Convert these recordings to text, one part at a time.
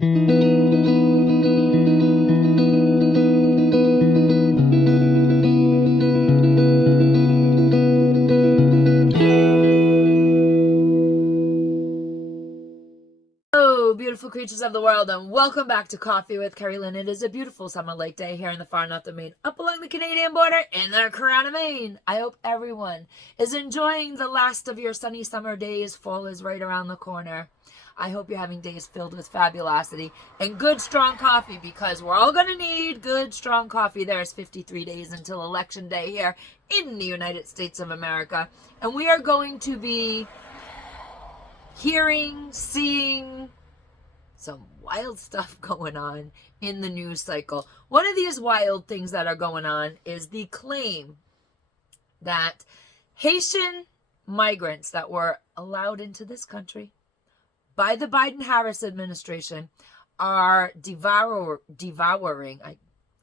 Beautiful creatures of the world, and welcome back to Coffee with Kerri-Lynn. It is a beautiful summer lake day here in the far north of Maine, up along the Canadian border in the crown of Maine. I hope everyone is enjoying the last of your sunny summer days. Fall is right around the corner. I hope you're having days filled with fabulosity and good, strong coffee, because we're all going to need good, strong coffee. There's 53 days until Election Day here in the United States of America, and we are going to be hearing, seeing some wild stuff going on in the news cycle. One of these wild things that are going on is the claim that Haitian migrants that were allowed into this country by the Biden-Harris administration are devouring,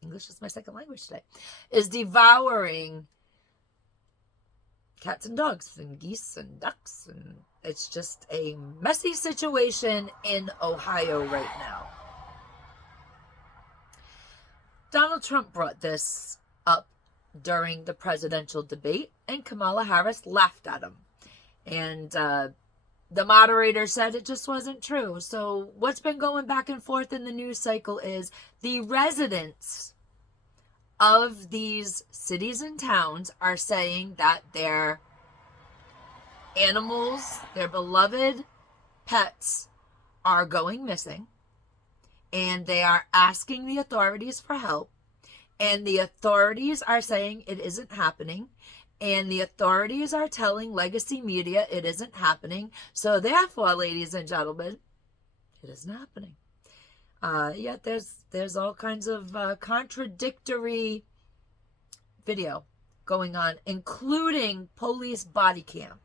English is my second language today, is devouring cats and dogs and geese and ducks, and it's just a messy situation in Ohio right now. Donald Trump brought this up during the presidential debate, and Kamala Harris laughed at him. And the moderator said it just wasn't true. So what's been going back and forth in the news cycle is the residents of these cities and towns are saying that their animals, their beloved pets, are going missing, and they are asking the authorities for help, and the authorities are saying it isn't happening, and the authorities are telling legacy media it isn't happening. So therefore, ladies and gentlemen, it isn't happening. Yet there's all kinds of contradictory video going on, including police body cam.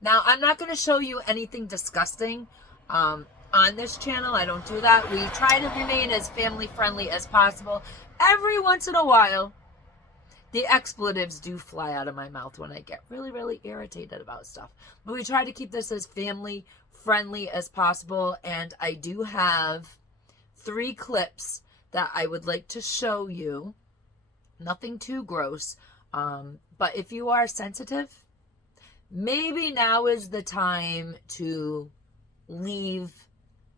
Now, I'm not going to show you anything disgusting on this channel. I don't do that. We try to remain as family friendly as possible. Every once in a while, the expletives do fly out of my mouth when I get really, really irritated about stuff. But we try to keep this as family friendly as possible. And I do have 3 clips that I would like to show you. Nothing too gross. But if you are sensitive, maybe now is the time to leave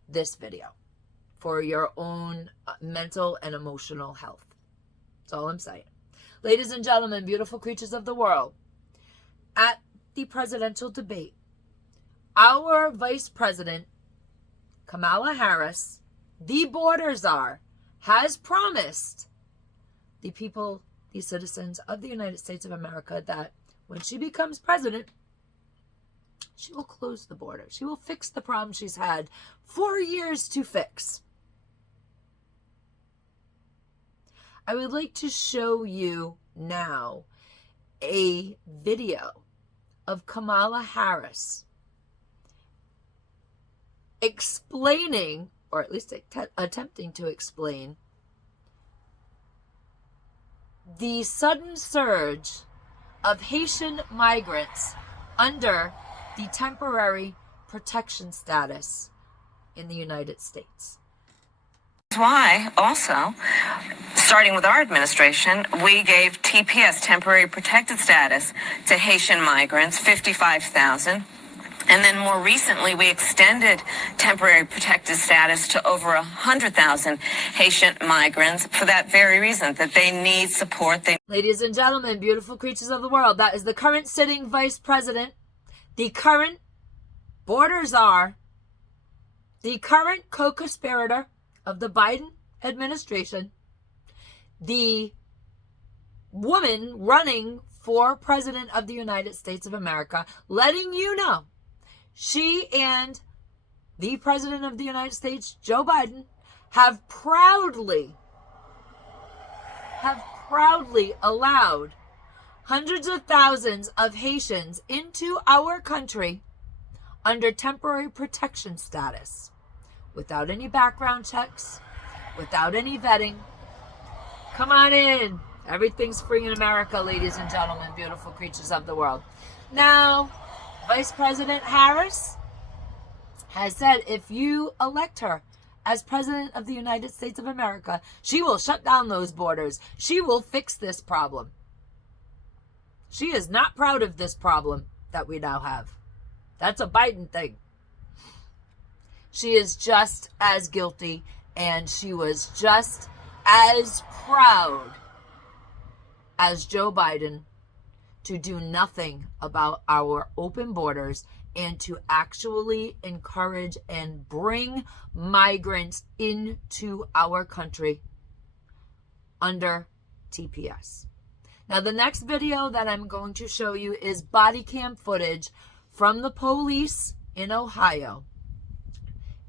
this video for your own mental and emotional health. That's all I'm saying. Ladies and gentlemen, beautiful creatures of the world, at the presidential debate, our Vice President, Kamala Harris, the border czar, has promised the people, the citizens of the United States of America, that when she becomes president, she will close the border. She will fix the problem she's had 4 years to fix. I would like to show you now a video of Kamala Harris explaining, or at least attempting to explain, the sudden surge of Haitian migrants under the temporary protection status in the United States. That's why also, starting with our administration, we gave TPS, temporary protected status, to Haitian migrants, 55,000. And then more recently, we extended temporary protected status to over 100,000 Haitian migrants for that very reason, that they need support. Ladies and gentlemen, beautiful creatures of the world, that is the current sitting vice president, the current border czar, the current co-conspirator of the Biden administration, the woman running for president of the United States of America, letting you know she and the president of the United States, Joe Biden, have proudly allowed hundreds of thousands of Haitians into our country under temporary protection status, without any background checks, without any vetting. Come on in. Everything's free in America, ladies and gentlemen, beautiful creatures of the world. Now, Vice President Harris has said if you elect her as President of the United States of America, she will shut down those borders. She will fix this problem. She is not proud of this problem that we now have. That's a Biden thing. She is just as guilty, and she was just as proud as Joe Biden to do nothing about our open borders and to actually encourage and bring migrants into our country under TPS. Now, the next video that I'm going to show you is body cam footage from the police in Ohio.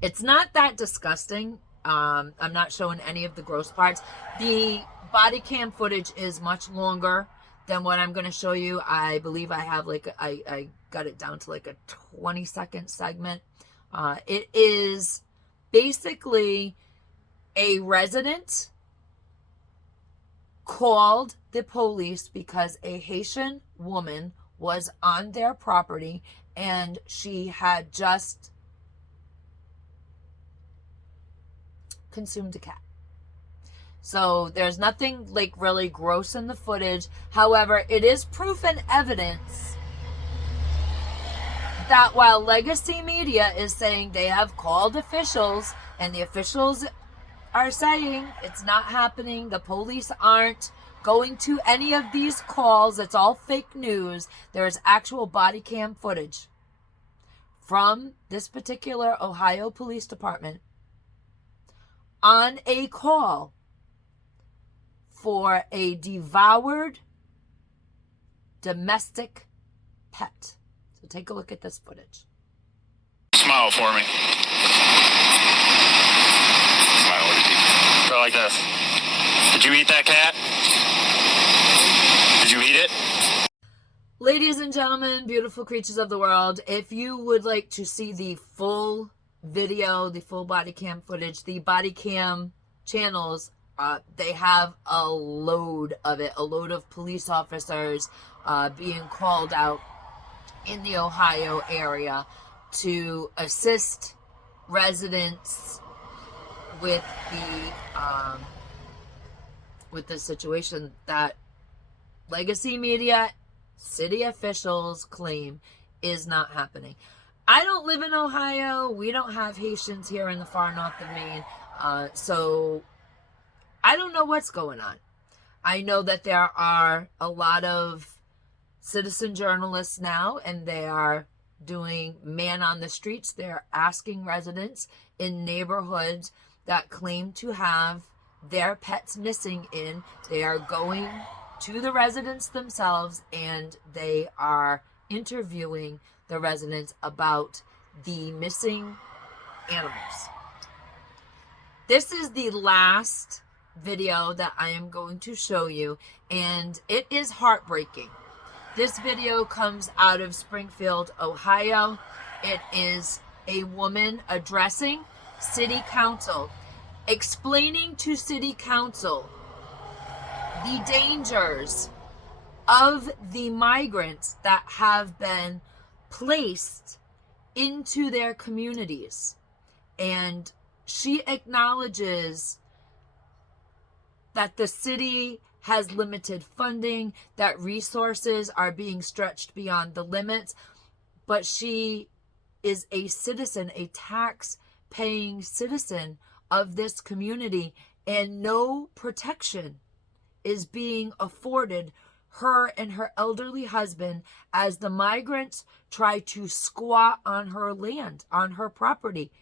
It's not that disgusting. I'm not showing any of the gross parts. The body cam footage is much longer than what I'm going to show you. I believe I have I got it down to like a 20-second segment. It is basically a resident called the police because a Haitian woman was on their property and she had just consumed a cat. So there's nothing like really gross in the footage. However, it is proof and evidence that while legacy media is saying they have called officials and the officials are saying it's not happening, the police aren't going to any of these calls, it's all fake news, there's actual body cam footage from this particular Ohio Police Department on a call for a devoured domestic pet. So take a look at this footage. Smile for me. Smile with you. Go like this. Did you eat that cat? Did you eat it? Ladies and gentlemen, beautiful creatures of the world, if you would like to see the full video, the full body cam footage, the body cam channels, they have a load of it, a load of police officers being called out in the Ohio area to assist residents with the situation that legacy media, city officials claim is not happening. I don't live in Ohio. We don't have Haitians here in the far north of Maine. So I don't know what's going on. I know that there are a lot of citizen journalists now, and they are doing man on the streets. They're asking residents in neighborhoods that claim to have their pets missing in. They are going to the residents themselves, and they are interviewing the residents about the missing animals. This is the last video that I am going to show you, and it is heartbreaking. This video comes out of Springfield, Ohio. It is a woman addressing City Council, explaining to City Council the dangers of the migrants that have been placed into their communities. And she acknowledges that the city has limited funding, that resources are being stretched beyond the limits, but she is a citizen, a tax-paying citizen of this community, and no protection is being afforded her and her elderly husband as the migrants try to squat on her land, on her property,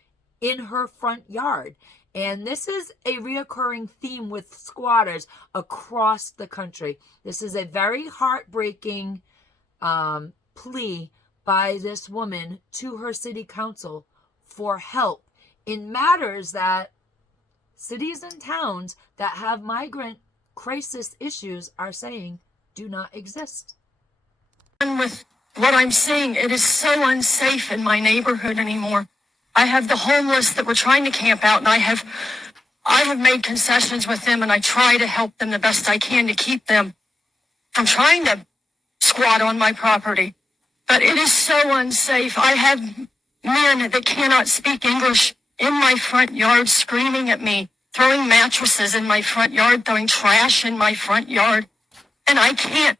in her front yard. And this is a reoccurring theme with squatters across the country. This is a very heartbreaking plea by this woman to her city council for help in matters that cities and towns that have migrant crisis issues are saying do not exist. And with what I'm seeing, it is so unsafe in my neighborhood anymore. I have the homeless that were trying to camp out, and I have made concessions with them, and I try to help them the best I can to keep them from trying to squat on my property. But it is so unsafe. I have men that cannot speak English in my front yard screaming at me, throwing mattresses in my front yard, throwing trash in my front yard. And I can't.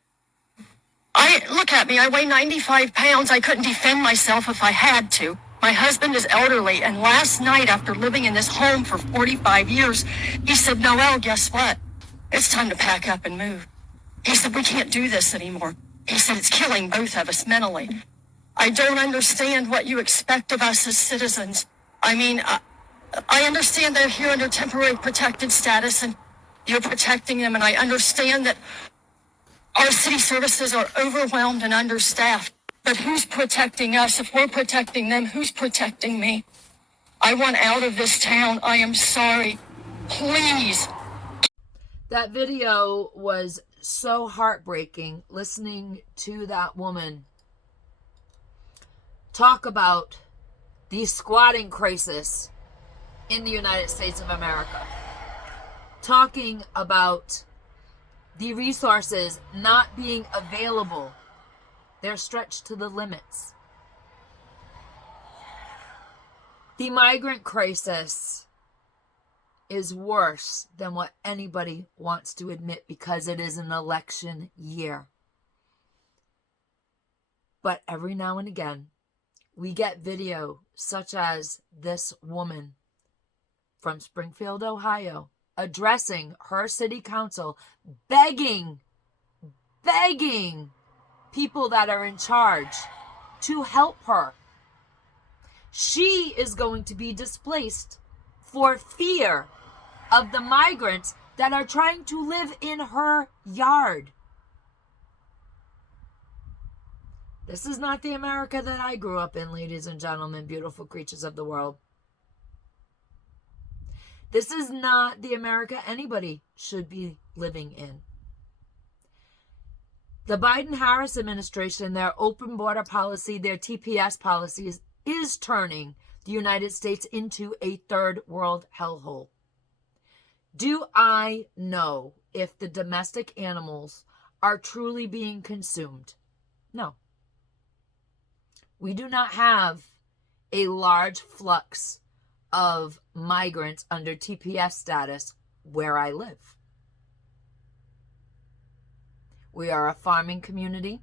Look at me, I weigh 95 pounds. I couldn't defend myself if I had to. My husband is elderly, and last night, after living in this home for 45 years, he said, Noelle, guess what? It's time to pack up and move. He said, we can't do this anymore. He said, it's killing both of us mentally. I don't understand what you expect of us as citizens. I mean, I understand they're here under temporary protected status, and you're protecting them, and I understand that our city services are overwhelmed and understaffed. But who's protecting us? If we're protecting them, who's protecting me? I want out of this town. I am sorry. Please. That video was so heartbreaking, listening to that woman talk about the squatting crisis in the United States of America. Talking about the resources not being available. They're stretched to the limits. The migrant crisis is worse than what anybody wants to admit because it is an election year. But every now and again, we get video such as this woman from Springfield, Ohio, addressing her city council, begging people that are in charge to help her. She is going to be displaced for fear of the migrants that are trying to live in her yard. This is not the America that I grew up in, ladies and gentlemen, beautiful creatures of the world. This is not the America anybody should be living in. The Biden-Harris administration, their open border policy, their TPS policies, is turning the United States into a third world hellhole. Do I know if the domestic animals are truly being consumed? No. We do not have a large flux of migrants under TPS status where I live. We are a farming community.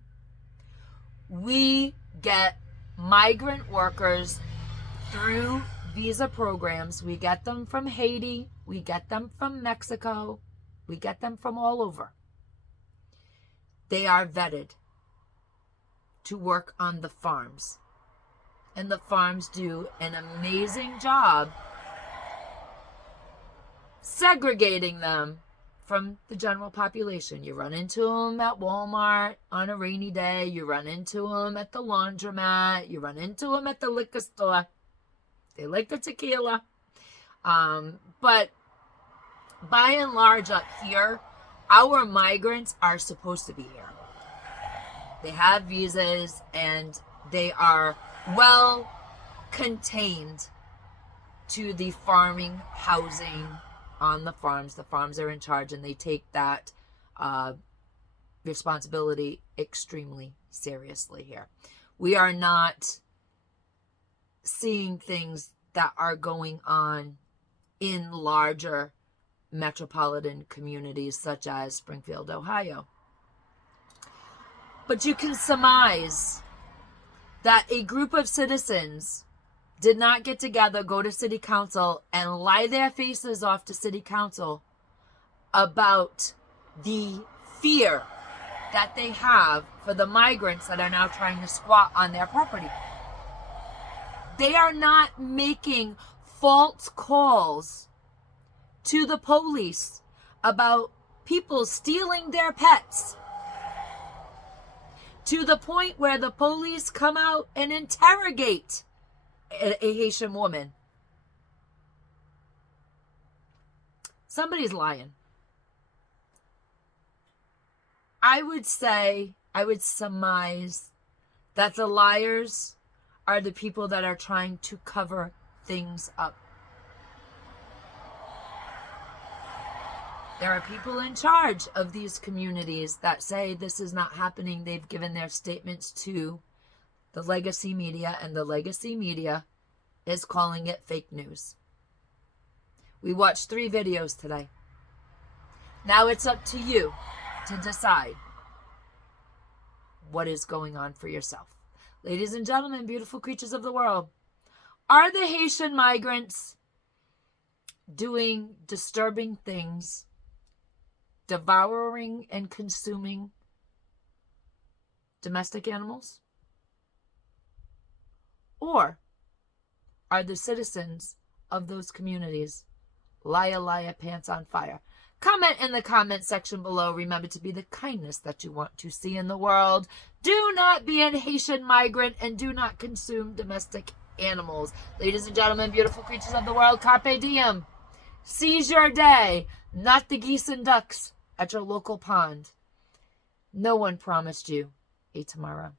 We get migrant workers through visa programs. We get them from Haiti. We get them from Mexico. We get them from all over. They are vetted to work on the farms. And the farms do an amazing job segregating them from the general population. You run into them at Walmart on a rainy day. You run into them at the laundromat. You run into them at the liquor store. They like the tequila. But by and large up here, our migrants are supposed to be here. They have visas and they are well contained to the farming, housing on the farms. The farms are in charge and they take that responsibility extremely seriously here. We are not seeing things that are going on in larger metropolitan communities such as Springfield, Ohio. But you can surmise that a group of citizens did not get together, go to city council, and lie their faces off to city council about the fear that they have for the migrants that are now trying to squat on their property. They are not making false calls to the police about people stealing their pets, to the point where the police come out and interrogate a Haitian woman. Somebody's lying. I would surmise that the liars are the people that are trying to cover things up. There are people in charge of these communities that say this is not happening. They've given their statements to the legacy media, and the legacy media is calling it fake news. We watched 3 videos today. Now it's up to you to decide what is going on for yourself. Ladies and gentlemen, beautiful creatures of the world, are the Haitian migrants doing disturbing things, devouring and consuming domestic animals? Or are the citizens of those communities liar, pants on fire? Comment in the comment section below. Remember to be the kindness that you want to see in the world. Do not be a Haitian migrant and do not consume domestic animals. Ladies and gentlemen, beautiful creatures of the world, Carpe Diem. Seize your day, not the geese and ducks at your local pond. No one promised you a tomorrow.